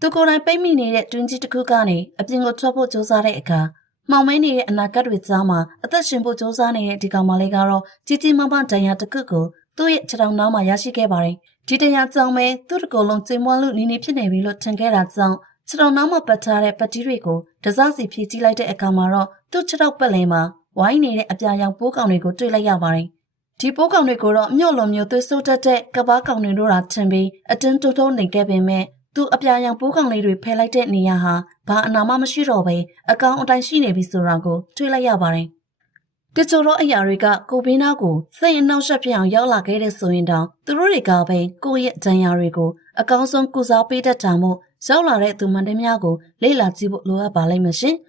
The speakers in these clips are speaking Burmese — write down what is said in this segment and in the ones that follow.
သူကိုယ်တိုင်ပိတ်မိနေတဲ့တွင်းကြီးတစ်ခုကနေအပြင်ကိုထွက်ဖို့ကြိုးစားတဲ့အခါမှောင်မဲနေတဲ့အနာဂတ်တွေကြားမှာအသက်ရှင်ဖို့ကြိုးစားနေတဲ့ဒီကောင်မလေးကတော့ကြီးကြီးမားမားဒဏ်ရာတစ်ခုကိုသူ့ရဲ့ခြေထောက်နားမှာရရှိခဲ့ပါတယ်။ဒီတရားကြောင့်ပဲသူ့တကိုယ်လုံးကျင်းမွားလို့နီးနီးဖြစ်နေပြီလို့ထင်ခဲ့တာကြောင့်ခြေထောက်နားမှာပတ်ထားတဲ့ပတ်တီးတွေကိုတစားစီဖြည့်ကြည့်လိုက်တဲ့အခါမှာတော့သူ့ခြေထောက်ပတ်လည်မှာဝိုင်းနေတဲ့အပြာရောင်ပိုးကောင်တွေကိုတွေ့လိုက်ရပါတယ်။ဒီပိုးကောင်တွေကိုတော့မြို့လုံးမျိုးသွေးဆိုးတတ်တဲ့ကပားကောင်တွေတို့တာထင်ပြီးအတင်းတုံးတုံးနေခဲ့ပေမဲ့ သူအပြာရောင်ပိုးကောင်လေးတွေဖယ်လိုက်တဲ့နေရာဟာဘာအနာမှမရှိတော့ပဲအကောင်အတိုင်းရှိနေပြီဆိုတာကိုတွေ့လိုက်ရပါတယ်။တချို့သောအရာတွေကကိုဘေးနာကိုစိတ်အနှောက်အယှက်ဖြစ်အောင်ရောက်လာခဲ့တဲ့ဆိုရင်တောင်သူတို့တွေကပဲကိုယ့်ရဲ့ဒဏ်ရာတွေကိုအကောင်းဆုံးကုစားပေးတတ်တာမို့ရောက်လာတဲ့သူမှန်တဲ့များကိုလေ့လာကြည့်ဖို့လိုအပ်ပါလိမ့်မယ်ရှင်။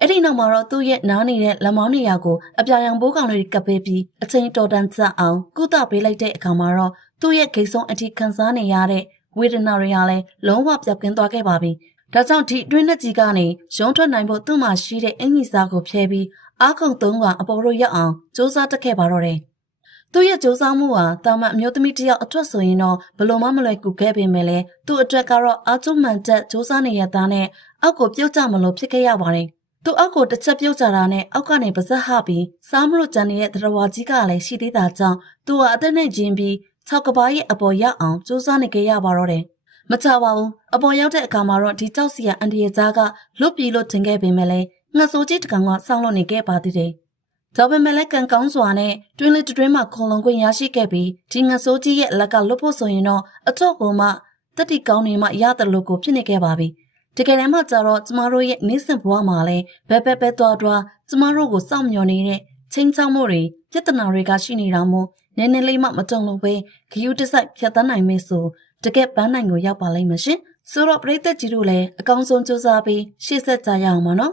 အဲ့ဒီနောက်မှာတော့သူ့ရဲ့နားနေတဲ့လက်မောင်းနေရာကိုအပြာရောင်ဘိုးကောင်တွေကပ်ပေးပြီးအချိန်တော်တန်ဆက်အောင်ကုသပေးလိုက်တဲ့အခါမှာတော့သူ့ရဲ့ဂိတ်ဆုံးအထိခံစားနေရတဲ့ ဝေဒနာတွေဟာလည်းလုံးဝပြောက်ကင်းသွားခဲ့ပါပြီ။ဒါကြောင့်ဒီအတွင်းနဲ့ကြီးကနေရုံးထွက်နိုင်ဖို့သူ့မှာရှိတဲ့အင်ကြီးစားကိုဖျဲပြီးအာခုံသုံးကအပေါ်တို့ရောက်အောင်စူးစမ်းတက်ခဲ့ပါတော့တယ်။သူ့ရဲ့စူးစမ်းမှုဟာတာမန်အမျိုးသမီးတစ်ယောက်အတွက်ဆိုရင်တော့ဘလို့မှမလွယ်ကူခဲ့ပေမဲ့လည်းသူ့အတွက်ကတော့အာချုမှန်တက်စူးစမ်းနေရတာနဲ့အောက်ကိုပြုတ်ကျမလို့ဖြစ်ခဲ့ရပါတယ်။သူအောက်ကိုတစ်ချက်ပြုတ်ကျတာနဲ့အောက်ကနေပါဇက်ဟပြီးစားမလို့ကြံနေတဲ့သရဝါကြီးကလည်းရှိသေးတာကြောင့်သူဟာအသက်နဲ့ကျင်းပြီး ၆ကဘာရဲ့အပေါ်ရောက်အောင်စူးစမ်းနေကြရပါတော့တယ်။မချပါဘူးအပေါ်ရောက်တဲ့အခါမှာတော့ဒီကြောက်စီရအန်ဒီရဲ့ကြားကလွတ်ပြေလို့ထင်ခဲ့ပေမဲ့လည်းငှက်ဆိုးကြီးတစ်ကောင်ကစောင့်လို့နေခဲ့ပါသေးတယ်။ဒါပေမဲ့လည်းကံကောင်းစွာနဲ့တွင်းလေးတွင်းမှာခုံလုံးခွင့်ရရှိခဲ့ပြီးဒီငှက်ဆိုးကြီးရဲ့လက်ကလွတ်ဖို့ဆိုရင်တော့အတော့ကိုမှတက်တီကောင်းနေမှရတယ်လို့ကိုဖြစ်နေခဲ့ပါပြီ။တကယ်တမ်းမှကျတော့ကျမတို့ရဲ့နေ့စဉ်ဘဝမှာလည်းဘဲဘဲဘဲသွားသွားကျမတို့ကိုစောင့်မျှော်နေတဲ့ချင်းချောင်းမှုတွေပြဿနာတွေကရှိနေတာမို့ နည်းနည်းလေးမှမကြုံလို့ပဲဂယုတစိုက်ဖြတ်သန်းနိုင်မယ်ဆိုတကယ်ပန်းနိုင်ကိုရောက်ပါလိမ့်မယ်ရှင်ဆိုတော့ပရိသတ်ကြီးတို့လည်းအကောင်းဆုံးစူးစမ်းပြီးရှေ့ဆက်ကြရအောင်ပါနော်